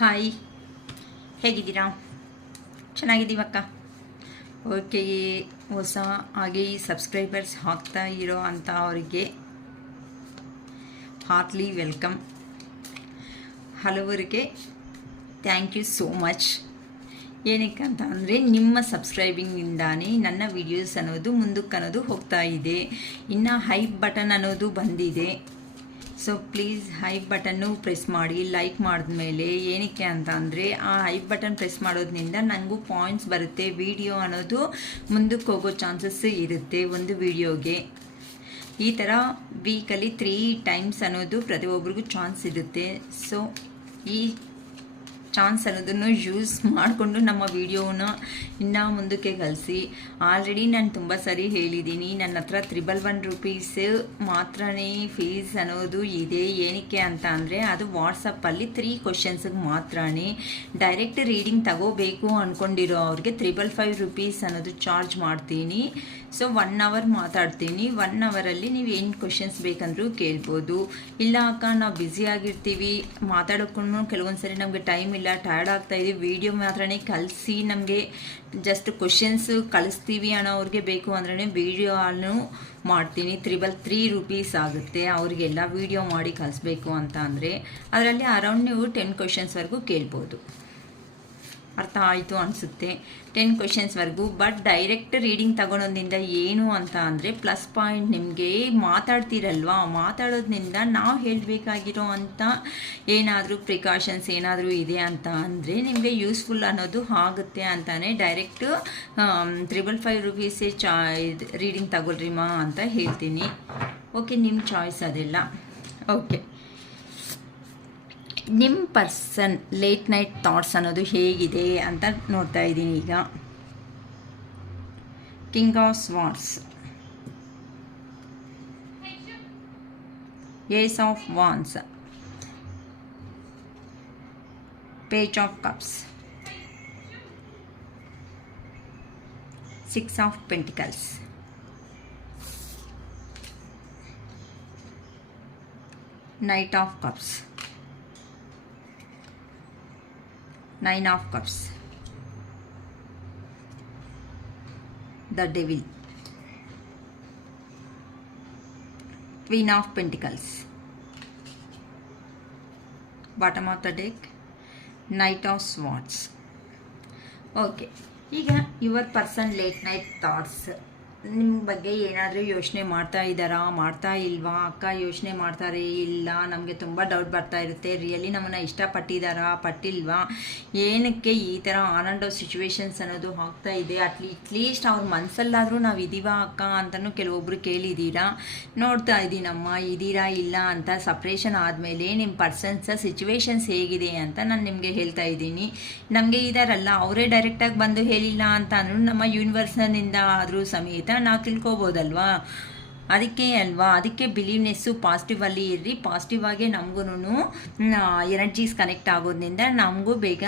Hi, ಹೇಗಿದ್ದೀರಾ? ಚೆನ್ನಾಗಿದ್ದೀವಕ್ಕ. Okay, ಹೊಸ ಆಗಿ ಸಬ್ಸ್ಕ್ರೈಬರ್ಸ್ ಆಗ್ತಾ ಇರೋ ಅಂಥ ಅವರಿಗೆ ಹಾರ್ಟ್ಲಿ ವೆಲ್ಕಮ್. ಹಲವರಿಗೆ ಥ್ಯಾಂಕ್ ಯು ಸೋ ಮಚ್. ಏನಕ್ಕೆ ಅಂತ ಅಂದರೆ ನಿಮ್ಮ ಸಬ್ಸ್ಕ್ರೈಬಿಂಗಿಂದಾನೇ ನನ್ನ ವಿಡಿಯೋಸ್ ಅನ್ನೋದು ಮುಂದಕ್ಕೆ ಅನ್ನೋದು ಹೋಗ್ತಾ ಇದೆ. ಇನ್ನು ಹೈಪ್ ಬಟನ್ ಅನ್ನೋದು ಬಂದಿದೆ. So please hype button press ಮಾಡಿ. ಲೈಕ್ ಮಾಡಿದ್ಮೇಲೆ ಏನಕ್ಕೆ ಅಂತ ಅಂದರೆ ಆ ಹೈಪ್ ಬಟನ್ ಪ್ರೆಸ್ ಮಾಡೋದ್ರಿಂದ ನನಗೂ ಪಾಯಿಂಟ್ಸ್ ಬರುತ್ತೆ. ವಿಡಿಯೋ ಅನ್ನೋದು ಮುಂದಕ್ಕೆ ಹೋಗೋ ಚಾನ್ಸಸ್ ಇರುತ್ತೆ. ಒಂದು ವಿಡಿಯೋಗೆ ಈ ಥರ ವೀಕಲ್ಲಿ 3 ಟೈಮ್ಸ್ ಅನ್ನೋದು ಪ್ರತಿಯೊಬ್ಬರಿಗೂ ಚಾನ್ಸ್ ಇರುತ್ತೆ. ಸೊ ಈ ಚಾನ್ಸ್ ಅನ್ನೋದನ್ನು ಯೂಸ್ ಮಾಡಿಕೊಂಡು ನಮ್ಮ ವಿಡಿಯೋನ ಇನ್ನೂ ಮುಂದಕ್ಕೆ ಕಳಿಸಿ. ಆಲ್ರೆಡಿ ನಾನು ತುಂಬ ಸರಿ ಹೇಳಿದ್ದೀನಿ, ನನ್ನ ಹತ್ರ 111 ರೂಪೀಸ್ ಮಾತ್ರನೇ ಫೀಸ್ ಅನ್ನೋದು ಇದೆ. ಏನಕ್ಕೆ ಅಂತ ಅಂದರೆ ಅದು ವಾಟ್ಸಪ್ಪಲ್ಲಿ 3 ಕ್ವಶನ್ಸ್ಗೆ ಮಾತ್ರನೇ. ಡೈರೆಕ್ಟ್ ರೀಡಿಂಗ್ ತಗೋಬೇಕು ಅಂದ್ಕೊಂಡಿರೋ ಅವ್ರಿಗೆ 555 ರೂಪೀಸ್ ಅನ್ನೋದು ಚಾರ್ಜ್ ಮಾಡ್ತೀನಿ. ಸೊ 1 ಅವರ್ ಮಾತಾಡ್ತೀನಿ. 1 ಅವರಲ್ಲಿ ನೀವು ಏನು ಕ್ವಶನ್ಸ್ ಬೇಕಂದ್ರೂ ಕೇಳ್ಬೋದು. ಇಲ್ಲ ಅಕ್ಕ, ನಾವು ಬ್ಯುಸಿಯಾಗಿರ್ತೀವಿ, ಮಾತಾಡೋಕ್ಕೂ ಕೆಲವೊಂದು ಸರಿ ನಮಗೆ ಟೈಮ್ ಇಲ್ಲ, ಟಯರ್ಡ್ ಆಗ್ತಾಯಿದ್ದೀವಿ, ವಿಡಿಯೋ ಮಾತ್ರನೇ ಕಳಿಸಿ, ನಮಗೆ ಜಸ್ಟ್ ಕ್ವಶನ್ಸ್ ಕಳಿಸ್ತೀವಿ ಅನ್ನೋವ್ರಿಗೆ ಬೇಕು ಅಂದ್ರೆ ವಿಡಿಯೋನು ಮಾಡ್ತೀನಿ. 333 ರೂಪೀಸ್ ಆಗುತ್ತೆ ಅವರಿಗೆಲ್ಲ ವಿಡಿಯೋ ಮಾಡಿ ಕಳಿಸ್ಬೇಕು ಅಂತ ಅಂದರೆ. ಅದರಲ್ಲಿ ಅರೌಂಡ್ ನೀವು 10 ಕ್ವಶನ್ಸ್ವರೆಗೂ ಕೇಳ್ಬೋದು. ಅರ್ಥ ಆಯಿತು ಅನಿಸುತ್ತೆ, 10 ಕ್ವಶನ್ಸ್ವರೆಗೂ. ಬಟ್ ಡೈರೆಕ್ಟ್ ರೀಡಿಂಗ್ ತಗೊಳೋದ್ರಿಂದ ಏನು ಅಂತ ಅಂದರೆ ಪ್ಲಸ್ ಪಾಯಿಂಟ್, ನಿಮಗೆ ಮಾತಾಡ್ತೀರಲ್ವಾ, ಮಾತಾಡೋದ್ರಿಂದ ನಾವು ಹೇಳಬೇಕಾಗಿರೋ ಅಂಥ ಏನಾದರೂ ಪ್ರಿಕಾಷನ್ಸ್ ಏನಾದರೂ ಇದೆ ಅಂತ ಅಂದರೆ ನಿಮಗೆ ಯೂಸ್ಫುಲ್ ಅನ್ನೋದು ಆಗುತ್ತೆ ಅಂತಾನೆ ಡೈರೆಕ್ಟು 555 ರೂಪೀಸೇ ರೀಡಿಂಗ್ ತಗೊಳ್ರಿಮಾ ಅಂತ ಹೇಳ್ತೀನಿ. ಓಕೆ, ನಿಮ್ಮ ಚಾಯ್ಸ್ ಅದೆಲ್ಲ. ಓಕೆ, ನಿಮ್ಮ ಪರ್ಸನ್ ಲೇಟ್ ನೈಟ್ ಥಾಟ್ಸ್ ಅನ್ನೋದು ಹೇಗಿದೆ ಅಂತ ನೋಡ್ತಾ ಇದ್ದೀನಿ ಈಗ. King of swords, ace of wands, page of cups, 6 of pentacles, knight of cups, 9 of cups, the devil, queen of pentacles, bottom of the deck, knight of swords. Okay, ಈಗ your person late night thoughts ನಿಮ್ಮ ಬಗ್ಗೆ ಏನಾದರೂ ಯೋಚನೆ ಮಾಡ್ತಾ ಇದ್ದಾರಾ, ಮಾಡ್ತಾ ಇಲ್ವಾ? ಅಕ್ಕ ಯೋಚನೆ ಮಾಡ್ತಾರೆ, ಇಲ್ಲ ನಮಗೆ ತುಂಬ ಡೌಟ್ ಬರ್ತಾ ಇರುತ್ತೆ, ರಿಯಲಿ ನಮ್ಮನ್ನು ಇಷ್ಟಪಟ್ಟಿದ್ದಾರಾ, ಪಟ್ಟಿಲ್ವಾ, ಏನಕ್ಕೆ ಈ ಥರ ಆನ್ ಆ್ಯಂಡ್ ಆಫ್ ಸಿಚುವೇಶನ್ಸ್ ಅನ್ನೋದು ಆಗ್ತಾ ಇದೆ, ಅಟ್ಲೀಸ್ಟ್ ಅವ್ರ ಮನಸ್ಸಲ್ಲಾದರೂ ನಾವು ಇದ್ದೀವಾ ಅಕ್ಕ ಅಂತಲೂ ಕೆಲವೊಬ್ಬರು ಕೇಳಿದ್ದೀರಾ. ನೋಡ್ತಾ ಇದ್ದೀನಮ್ಮ, ಇದ್ದೀರಾ ಇಲ್ಲ ಅಂತ. ಸಪ್ರೇಷನ್ ಆದಮೇಲೆ ನಿಮ್ಮ ಪರ್ಸನ್ಸ್ ಸಿಚುವೇಶನ್ಸ್ ಹೇಗಿದೆ ಅಂತ ನಾನು ನಿಮಗೆ ಹೇಳ್ತಾ ಇದ್ದೀನಿ. ನಮಗೆ ಇದಾರಲ್ಲ, ಅವರೇ ಡೈರೆಕ್ಟಾಗಿ ಬಂದು ಹೇಳಿಲ್ಲ ಅಂತ ಅಂದರೂ ನಮ್ಮ ಯೂನಿವರ್ಸ್ನಿಂದ ಆದರೂ ಸಮೇತ ನಾವು ತಿಳ್ಕೊಬೋದಲ್ವಾ. ಅದಕ್ಕೆ ಬಿಲೀವ್ನೆಸ್ಸು ಪಾಸಿಟಿವಲ್ಲಿ ಇರ್ರಿ. ಪಾಸಿಟಿವ್ ಆಗಿ ನಮಗೂ ಎನರ್ಜೀಸ್ ಕನೆಕ್ಟ್ ಆಗೋದ್ರಿಂದ ನಮಗೂ ಬೇಗ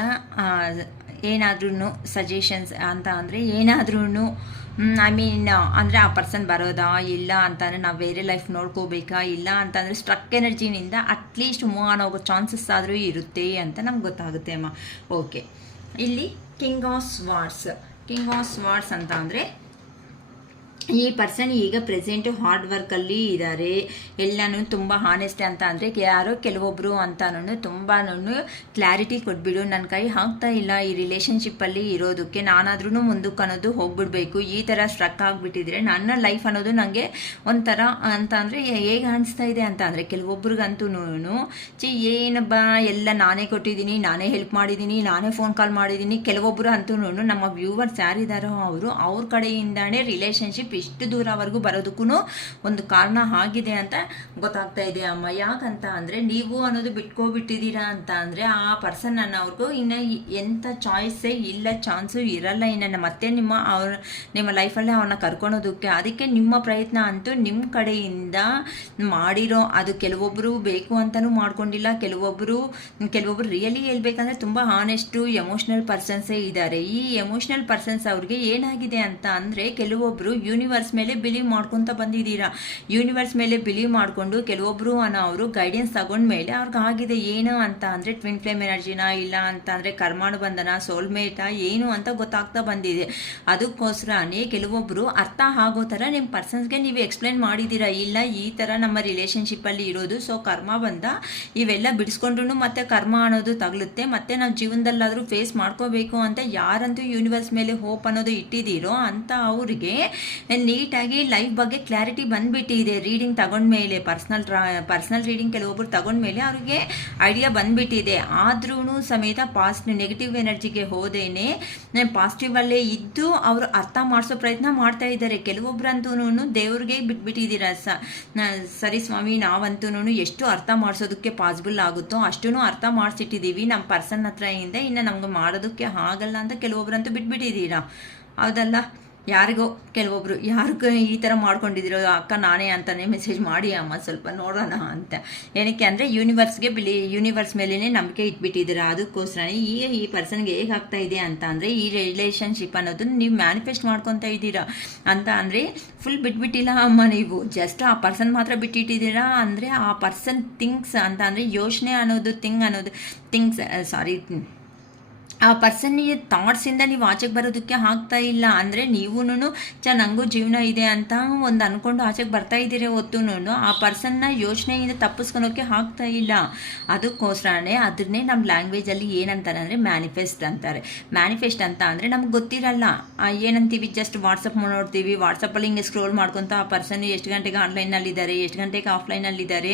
ಏನಾದ್ರೂ ಸಜೆಷನ್ಸ್ ಅಂತ ಅಂದರೆ ಏನಾದ್ರೂ ಅಂದರೆ ಆ ಪರ್ಸನ್ ಬರೋದಾ ಇಲ್ಲ ಅಂತಂದರೆ ನಾವು ಬೇರೆ ಲೈಫ್ ನೋಡ್ಕೋಬೇಕಾ, ಇಲ್ಲ ಅಂತಂದರೆ ಸ್ಟ್ರಕ್ ಎನರ್ಜಿನಿಂದ ಅಟ್ಲೀಸ್ಟ್ ಮೂವ್ ಆನ್ ಹೋಗೋ ಚಾನ್ಸಸ್ ಆದರೂ ಇರುತ್ತೆ ಅಂತ ನಮ್ಗೆ ಗೊತ್ತಾಗುತ್ತೆ ಅಮ್ಮ. ಓಕೆ, ಇಲ್ಲಿ ಕಿಂಗ್ ಆಫ್ ಸ್ವಾರ್ಡ್ಸ್ ಅಂತ ಅಂದರೆ ಈ ಪರ್ಸನ್ ಈಗ ಪ್ರೆಸೆಂಟು ಹಾರ್ಡ್ ವರ್ಕಲ್ಲಿ ಇದ್ದಾರೆ. ಎಲ್ಲನೂ ತುಂಬ ಹಾನೆಸ್ಟ್ ಅಂತ ಅಂದರೆ ಯಾರೋ ಕೆಲವೊಬ್ಬರು ಅಂತನೂ ತುಂಬಾ ಕ್ಲಾರಿಟಿ ಕೊಟ್ಬಿಡು, ನನ್ನ ಕೈ ಆಗ್ತಾ ಇಲ್ಲ ಈ ರಿಲೇಷನ್ಶಿಪ್ಪಲ್ಲಿ ಇರೋದಕ್ಕೆ, ನಾನಾದ್ರೂ ಮುಂದಕ್ಕೆ ಅನ್ನೋದು ಹೋಗ್ಬಿಡ್ಬೇಕು, ಈ ಥರ ಸ್ಟ್ರಕ್ ಆಗಿಬಿಟ್ಟಿದ್ರೆ ನನ್ನ ಲೈಫ್ ಅನ್ನೋದು ನನಗೆ ಒಂಥರ ಅಂತ ಅಂದರೆ ಹೇಗೆ ಅನಿಸ್ತಾ ಇದೆ ಅಂತ ಅಂದರೆ ಕೆಲವೊಬ್ರಿಗಂತೂ ಏನು ಎಲ್ಲ ನಾನೇ ಕೊಟ್ಟಿದ್ದೀನಿ, ನಾನೇ ಹೆಲ್ಪ್ ಮಾಡಿದ್ದೀನಿ, ನಾನೇ ಫೋನ್ ಕಾಲ್ ಮಾಡಿದ್ದೀನಿ. ಕೆಲವೊಬ್ಬರು ಅಂತೂ ನಮ್ಮ ವ್ಯೂವರ್ಸ್ ಯಾರಿದ್ದಾರೋ ಅವ್ರ ಕಡೆಯಿಂದಾನೇ ರಿಲೇಷನ್ಶಿಪ್ ಇಷ್ಟು ದೂರವರೆಗೂ ಬರೋದಕ್ಕೂ ಒಂದು ಕಾರಣ ಆಗಿದೆ ಅಂತ ಗೊತ್ತಾಗ್ತಾ ಇದೆ ಅಮ್ಮ. ಯಾಕಂತ ಅಂದರೆ ನೀವು ಅನ್ನೋದು ಬಿಟ್ಕೊಬಿಟ್ಟಿದ್ದೀರಾ ಅಂತ ಅಂದರೆ ಆ ಪರ್ಸನ್ ಅನ್ನೋರ್ಗೂ ಇನ್ನು ಎಂಥ ಚಾಯ್ಸೇ ಇಲ್ಲ, ಚಾನ್ಸು ಇರಲ್ಲ ಇನ್ನು ಮತ್ತೆ ನಿಮ್ಮ ಲೈಫಲ್ಲೇ ಅವನ್ನ ಕರ್ಕೊಳೋದಕ್ಕೆ. ಅದಕ್ಕೆ ನಿಮ್ಮ ಪ್ರಯತ್ನ ಅಂತೂ ನಿಮ್ಮ ಕಡೆಯಿಂದ ಮಾಡಿರೋ ಅದು. ಕೆಲವೊಬ್ಬರು ಬೇಕು ಅಂತಲೂ ಮಾಡ್ಕೊಂಡಿಲ್ಲ, ಕೆಲವೊಬ್ಬರು ರಿಯಲಿ ಹೇಳ್ಬೇಕಂದ್ರೆ ತುಂಬ ಹಾನೆಸ್ಟು ಎಮೋಷ್ನಲ್ ಪರ್ಸನ್ಸೇ ಇದ್ದಾರೆ. ಈ ಎಮೋಷ್ನಲ್ ಪರ್ಸನ್ಸ್ ಅವ್ರಿಗೆ ಏನಾಗಿದೆ ಅಂತ ಅಂದರೆ ಕೆಲವೊಬ್ಬರು ಯೂನಿವರ್ಸ್ ಮೇಲೆ ಬಿಲೀವ್ ಮಾಡ್ಕೊತ ಬಂದಿದ್ದೀರಾ. ಯೂನಿವರ್ಸ್ ಮೇಲೆ ಬಿಲೀವ್ ಮಾಡಿಕೊಂಡು ಕೆಲವೊಬ್ಬರು ಅವರು ಗೈಡೆನ್ಸ್ ತಗೊಂಡ್ಮೇಲೆ ಅವ್ರಿಗೆ ಆಗಿದೆ ಏನು ಅಂತ ಅಂದರೆ ಟ್ವಿನ್ ಫ್ಲೇಮ್ ಎನರ್ಜಿನ, ಇಲ್ಲ ಅಂತ ಅಂದರೆ ಕರ್ಮಾನುಬಂಧನ, ಸೋಲ್ಮೇಟ ಏನು ಅಂತ ಗೊತ್ತಾಗ್ತಾ ಬಂದಿದೆ. ಅದಕ್ಕೋಸ್ಕರನೇ ಕೆಲವೊಬ್ಬರು ಅರ್ಥ ಆಗೋ ಥರ ನಿಮ್ಮ ಪರ್ಸನ್ಸ್ಗೆ ನೀವು ಎಕ್ಸ್ಪ್ಲೇನ್ ಮಾಡಿದ್ದೀರಾ, ಇಲ್ಲ ಈ ಥರ ನಮ್ಮ ರಿಲೇಷನ್ಶಿಪ್ಪಲ್ಲಿ ಇರೋದು, ಸೊ ಕರ್ಮ ಬಂದ ಇವೆಲ್ಲ ಬಿಡಿಸ್ಕೊಂಡ್ರು ಮತ್ತೆ ಕರ್ಮ ಅನ್ನೋದು ತಗಲುತ್ತೆ, ಮತ್ತೆ ನಾವು ಜೀವನದಲ್ಲಾದರೂ ಫೇಸ್ ಮಾಡ್ಕೋಬೇಕು ಅಂತ ಯಾರಂತೂ ಯೂನಿವರ್ಸ್ ಮೇಲೆ ಹೋಪ್ ಅನ್ನೋದು ಇಟ್ಟಿದ್ದೀರೋ ಅಂತ ಅವ್ರಿಗೆ ನೀಟಾಗಿ ಲೈಫ್ ಬಗ್ಗೆ ಕ್ಲಾರಿಟಿ ಬಂದ್ಬಿಟ್ಟಿದೆ. ರೀಡಿಂಗ್ ತಗೊಂಡ್ಮೇಲೆ ಪರ್ಸ್ನಲ್ ರೀಡಿಂಗ್ ಕೆಲವೊಬ್ರು ತಗೊಂಡ್ಮೇಲೆ ಅವ್ರಿಗೆ ಐಡಿಯಾ ಬಂದ್ಬಿಟ್ಟಿದೆ. ಆದ್ರೂ ಸಮೇತ ನೆಗೆಟಿವ್ ಎನರ್ಜಿಗೆ ಹೋದೇನೆ ಪಾಸಿಟಿವ್ ಅಲ್ಲೇ ಇದ್ದು ಅವರು ಅರ್ಥ ಮಾಡಿಸೋ ಪ್ರಯತ್ನ ಮಾಡ್ತಾ ಇದ್ದಾರೆ. ಕೆಲವೊಬ್ರಂತೂ ದೇವ್ರಿಗೆ ಬಿಟ್ಬಿಟ್ಟಿದ್ದೀರಾ. ಸರಿ ಸ್ವಾಮಿ, ನಾವಂತೂ ಎಷ್ಟು ಅರ್ಥ ಮಾಡಿಸೋದಕ್ಕೆ ಪಾಸಿಬಲ್ ಆಗುತ್ತೋ ಅಷ್ಟೂ ಅರ್ಥ ಮಾಡಿಸಿಟ್ಟಿದ್ದೀವಿ ನಮ್ಮ ಪರ್ಸನ್ ಹತ್ರ ಇಂದ, ಇನ್ನು ನಮ್ಗೆ ಮಾಡೋದಕ್ಕೆ ಆಗಲ್ಲ ಅಂತ ಕೆಲವೊಬ್ರಂತೂ ಬಿಟ್ಬಿಟ್ಟಿದ್ದೀರಾ. ಹೌದಲ್ಲ? ಯಾರಿಗೋ ಕೆಲವೊಬ್ರು ಯಾರಿಗೂ ಈ ಥರ ಮಾಡ್ಕೊಂಡಿದ್ದೀರೋ ಅಕ್ಕ ನಾನೇ ಅಂತಾನೆ ಮೆಸೇಜ್ ಮಾಡಿ ಅಮ್ಮ ಸ್ವಲ್ಪ ನೋಡೋಣ ಅಂತ. ಏನಕ್ಕೆ ಅಂದರೆ ಯೂನಿವರ್ಸ್ ಮೇಲೇ ನಂಬಿಕೆ ಇಟ್ಬಿಟ್ಟಿದ್ದೀರಾ. ಅದಕ್ಕೋಸ್ಕರ ಈ ಪರ್ಸನ್ಗೆ ಹೇಗೆ ಆಗ್ತಾ ಇದೆ ಅಂತ ಅಂದರೆ ಈ ರಿಲೇಷನ್ಶಿಪ್ ಅನ್ನೋದನ್ನ ನೀವು ಮ್ಯಾನಿಫೆಸ್ಟ್ ಮಾಡ್ಕೊತಾ ಇದ್ದೀರಾ ಅಂತ ಅಂದರೆ ಫುಲ್ ಬಿಟ್ಬಿಟ್ಟಿಲ್ಲ ಅಮ್ಮ, ನೀವು ಜಸ್ಟ್ ಆ ಪರ್ಸನ್ ಮಾತ್ರ ಬಿಟ್ಟಿಟ್ಟಿದ್ದೀರಾ. ಅಂದರೆ ಆ ಪರ್ಸನ್ ಥಿಂಗ್ಸ್ ಅಂತ ಅಂದರೆ ಯೋಚನೆ ಅನ್ನೋದು ಆ ಪರ್ಸನ್ನಿಗೆ ಥಾಟ್ಸಿಂದ ನೀವು ಆಚೆಗೆ ಬರೋದಕ್ಕೆ ಆಗ್ತಾ ಇಲ್ಲ. ಅಂದರೆ ನೀವೂ ನನಗೂ ಜೀವನ ಇದೆ ಅಂತ ಒಂದು ಅಂದ್ಕೊಂಡು ಆಚೆಗೆ ಬರ್ತಾ ಇದ್ದೀರಿ ಹೊತ್ತೂ ಆ ಪರ್ಸನ್ನ ಯೋಚನೆಯಿಂದ ತಪ್ಪಿಸ್ಕೊಳೋಕ್ಕೆ ಆಗ್ತಾ ಇಲ್ಲ. ಅದಕ್ಕೋಸ್ಕರನೇ ಅದನ್ನೇ ನಮ್ಮ ಲ್ಯಾಂಗ್ವೇಜಲ್ಲಿ ಏನಂತಾರೆ ಅಂದರೆ ಮ್ಯಾನಿಫೆಸ್ಟ್ ಅಂತಾರೆ. ಮ್ಯಾನಿಫೆಸ್ಟ್ ಅಂತ ಅಂದರೆ ನಮ್ಗೆ ಗೊತ್ತಿರಲ್ಲ, ಏನಂತೀವಿ, ಜಸ್ಟ್ ವಾಟ್ಸಪ್ ನೋಡ್ತೀವಿ, ವಾಟ್ಸಪ್ಪಲ್ಲಿ ಹಿಂಗೆ ಸ್ಕ್ರೋಲ್ ಮಾಡ್ಕೊತ ಆ ಪರ್ಸನ್ ಎಷ್ಟು ಗಂಟೆಗೆ ಆನ್ಲೈನಲ್ಲಿದ್ದಾರೆ, ಎಷ್ಟು ಗಂಟೆಗೆ ಆಫ್ಲೈನಲ್ಲಿದ್ದಾರೆ,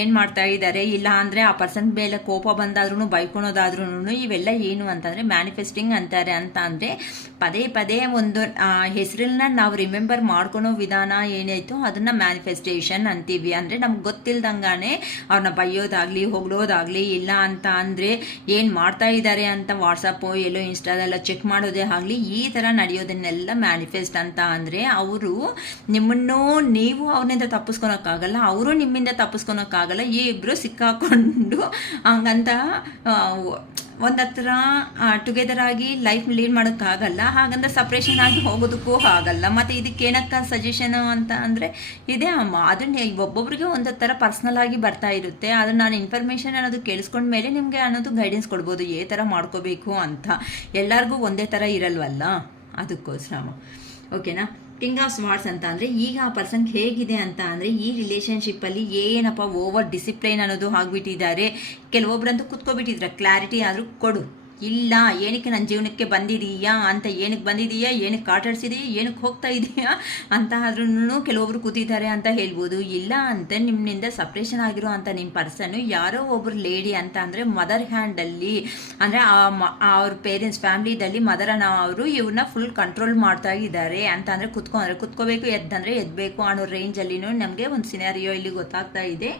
ಏನು ಮಾಡ್ತಾ ಇದ್ದಾರೆ, ಇಲ್ಲ ಅಂದರೆ ಆ ಪರ್ಸನ್ ಮೇಲೆ ಕೋಪ ಬಂದಾದ್ರೂ ಬೈಕೊಳೋದಾದ್ರೂ ಇವೆಲ್ಲ ಏನು ಅಂತಂದರೆ ಮ್ಯಾನಿಫೆಸ್ಟಿಂಗ್ ಅಂತಾರೆ. ಅಂತ ಅಂದರೆ ಪದೇ ಪದೇ ಒಂದು ಹೆಸರನ್ನ ನಾವು ರಿಮೆಂಬರ್ ಮಾಡ್ಕೊಳೋ ವಿಧಾನ ಏನಾಯಿತು ಅದನ್ನು ಮ್ಯಾನಿಫೆಸ್ಟೇಷನ್ ಅಂತೀವಿ. ಅಂದರೆ ನಮ್ಗೆ ಗೊತ್ತಿಲ್ದಂಗಾನೆ ಅವ್ರನ್ನ ಬೈಯೋದಾಗಲಿ ಹೊಗಳೋದಾಗಲಿ, ಇಲ್ಲ ಅಂತ ಅಂದರೆ ಏನು ಮಾಡ್ತಾ ಇದ್ದಾರೆ ಅಂತ ವಾಟ್ಸಪ್ಪು ಎಲ್ಲೋ ಇನ್ಸ್ಟಾದೆಲ್ಲ ಚೆಕ್ ಮಾಡೋದೇ ಆಗಲಿ, ಈ ಥರ ನಡೆಯೋದನ್ನೆಲ್ಲ ಮ್ಯಾನಿಫೆಸ್ಟ್ ಅಂತ. ಅಂದರೆ ಅವರು ನಿಮ್ಮನ್ನು ನೀವು ಅವ್ರನಿಂದ ತಪ್ಪಿಸ್ಕೊಳಕ್ಕಾಗಲ್ಲ, ಅವರು ನಿಮ್ಮಿಂದ ತಪ್ಪಿಸ್ಕೊಳಕ್ಕಾಗಲ್ಲ, ಈ ಇಬ್ಬರು ಸಿಕ್ಕಾಕೊಂಡು ಹಂಗಂತ ಒಂದತ್ರ ಟುಗೆದರ್ ಆಗಿ ಲೈಫ್ ಲೀಡ್ ಮಾಡೋಕ್ಕಾಗಲ್ಲ. ಹಾಗಂದ್ರೆ ಸಪ್ರೇಷನ್ ಆಗಿ ಹೋಗೋದಕ್ಕೂ ಆಗಲ್ಲ. ಮತ್ತು ಇದಕ್ಕೇನಕ್ಕ ಸಜೆಷನು ಅಂತ ಅಂದರೆ ಇದೇ ಅಮ್ಮ, ಅದನ್ನ ಒಬ್ಬೊಬ್ರಿಗೆ ಒಂದೊಂದು ಥರ ಪರ್ಸ್ನಲ್ ಆಗಿ ಬರ್ತಾ ಇರುತ್ತೆ. ಅದನ್ನು ನಾನು ಇನ್ಫಾರ್ಮೇಷನ್ ಅನ್ನೋದು ಕೇಳಿಸ್ಕೊಂಡ ಮೇಲೆ ನಿಮಗೆ ಅನ್ನೋದು ಗೈಡೆನ್ಸ್ ಕೊಡ್ಬೋದು, ಏ ಥರ ಮಾಡ್ಕೋಬೇಕು ಅಂತ. ಎಲ್ಲರಿಗೂ ಒಂದೇ ಥರ ಇರಲ್ವಲ್ಲ, ಅದಕ್ಕೋಸ್ಕರ. ಓಕೆನಾ? ಕಿಂಗ್ ಆಫ್ ಸ್ವಾರ್ಡ್ಸ್ ಅಂತ ಅಂದರೆ ಈಗ ಆ ಪರ್ಸನ್ ಹೇಗಿದೆ ಅಂತ ಅಂದರೆ ಈ ರಿಲೇಷನ್ಶಿಪ್ಪಲ್ಲಿ ಏನಪ್ಪ ಓವರ್ ಡಿಸಿಪ್ಲೈನ್ ಅನ್ನೋದು ಆಗಿಬಿಟ್ಟಿದ್ದಾರೆ. ಕೆಲವೊಬ್ರಂತೂ ಕುತ್ಕೊಬಿಟ್ಟಿದ್ರೆ ಕ್ಲಾರಿಟಿ ಆದರೂ ಕೊಡು, ಇಲ್ಲ ಏನಕ್ಕೆ ನನ್ನ ಜೀವನಕ್ಕೆ ಬಂದಿದೀಯಾ ಅಂತ, ಏನಕ್ಕೆ ಬಂದಿದೀಯಾ, ಏನಕ್ಕೆ ಕಾಟಾಡ್ಸಿದೀಯಾ, ಏನಕ್ಕೆ ಹೋಗ್ತಾ ಇದೆಯಾ ಅಂತ ಆದ್ರೂ ಕೆಲವೊಬ್ರು ಕೂತಿದ್ದಾರೆ ಅಂತ ಹೇಳ್ಬೋದು. ಇಲ್ಲ ಅಂತ ನಿಮ್ಮಿಂದ ಸಪ್ರೇಷನ್ ಆಗಿರೋ ಅಂತ ನಿಮ್ಮ ಪರ್ಸನ್ನು ಯಾರೋ ಒಬ್ರು ಲೇಡಿ ಅಂತ ಅಂದರೆ ಮದರ್ ಹ್ಯಾಂಡಲ್ಲಿ, ಅಂದರೆ ಅವ್ರ ಪೇರೆಂಟ್ಸ್ ಫ್ಯಾಮ್ಲಿದಲ್ಲಿ ಮದರನ್ನ ಅವರು ಇವ್ರನ್ನ ಫುಲ್ ಕಂಟ್ರೋಲ್ ಮಾಡ್ತಾ ಇದ್ದಾರೆ ಅಂತ. ಅಂದರೆ ಕುತ್ಕೋಬೇಕು, ಎದ್ದಂದರೆ ಎದ್ದಬೇಕು ಅನ್ನೋ ರೇಂಜಲ್ಲಿನೂ ನಮಗೆ ಒಂದು ಸಿನಾರಿಯೋ ಇಲ್ಲಿ ಗೊತ್ತಾಗ್ತಾ ಇದೆ.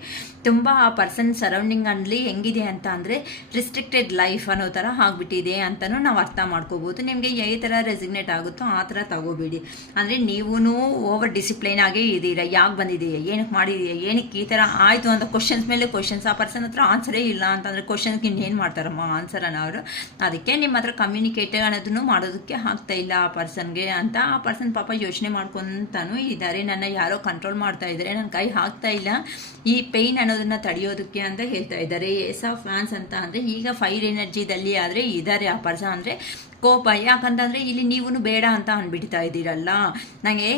ತುಂಬ ಆ ಪರ್ಸನ್ ಸರೌಂಡಿಂಗ್ ಅಲ್ಲಿ ಹೆಂಗಿದೆ ಅಂತ ಅಂದರೆ ರಿಸ್ಟ್ರಿಕ್ಟೆಡ್ ಲೈಫ್ ಅನ್ನೋ ಥರ ಆಗಿಬಿಟ್ಟಿದೆ ಅಂತಲೂ ನಾವು ಅರ್ಥ ಮಾಡ್ಕೋಬೋದು. ನಿಮಗೆ ಯಾವ ಥರ ರೆಸಿಗ್ನೇಟ್ ಆಗುತ್ತೋ ಆ ಥರ ತಗೋಬೇಡಿ. ಅಂದರೆ ನೀವೂ ಓವರ್ ಡಿಸಿಪ್ಲೈನ್ ಆಗೇ ಇದ್ದೀರಾ. ಯಾಕೆ ಬಂದಿದೆಯಾ, ಏನಕ್ಕೆ ಮಾಡಿದೆಯಾ, ಏನಕ್ಕೆ ಈ ಥರ ಆಯಿತು ಅಂತ ಕ್ವಶನ್ಸ್ ಮೇಲೆ ಕ್ವಶನ್ಸ್. ಆ ಪರ್ಸನ್ ಹತ್ರ ಆನ್ಸರೇ ಇಲ್ಲ ಅಂತಂದರೆ ಕ್ವಶನ್ಸ್ಗೆ ಇನ್ನೇನು ಮಾಡ್ತಾರಮ್ಮ ಆನ್ಸರನ್ನು ಅವರು. ಅದಕ್ಕೆ ನಿಮ್ಮ ಹತ್ರ ಕಮ್ಯುನಿಕೇಟ್ ಅನ್ನೋದನ್ನು ಮಾಡೋದಕ್ಕೆ ಆಗ್ತಾ ಇಲ್ಲ ಆ ಪರ್ಸನ್ಗೆ ಅಂತ. ಆ ಪರ್ಸನ್ ಪಾಪ ಯೋಚನೆ ಮಾಡ್ಕೊತಾನು ಇದ್ದಾರೆ, ನನ್ನ ಯಾರೋ ಕಂಟ್ರೋಲ್ ಮಾಡ್ತಾ ಇದ್ದಾರೆ, ನನ್ನ ಕೈ ಆಗ್ತಾ ಇಲ್ಲ ಈ ಪೇಯ್ನ್ ಅನ್ನೋದನ್ನು ತಡೆಯೋದಕ್ಕೆ ಅಂತ ಹೇಳ್ತಾ ಇದ್ದಾರೆ. ಏಸ್ ಆಫ್ ಫ್ಯಾನ್ಸ್ ಅಂತ ಅಂದರೆ ಈಗ ಫೈರ್ ಎನರ್ಜಿದಲ್ಲಿ ಆದರೆ ಇದ್ದಾರೆ ಆ ಪರ್ಸನ್. ಅಂದರೆ ಕೋಪ, ಯಾಕಂತಂದರೆ ಇಲ್ಲಿ ನೀವು ಬೇಡ ಅಂತ ಅಂದ್ಬಿಡ್ತಾ ಇದ್ದೀರಲ್ಲ, ನನಗೆ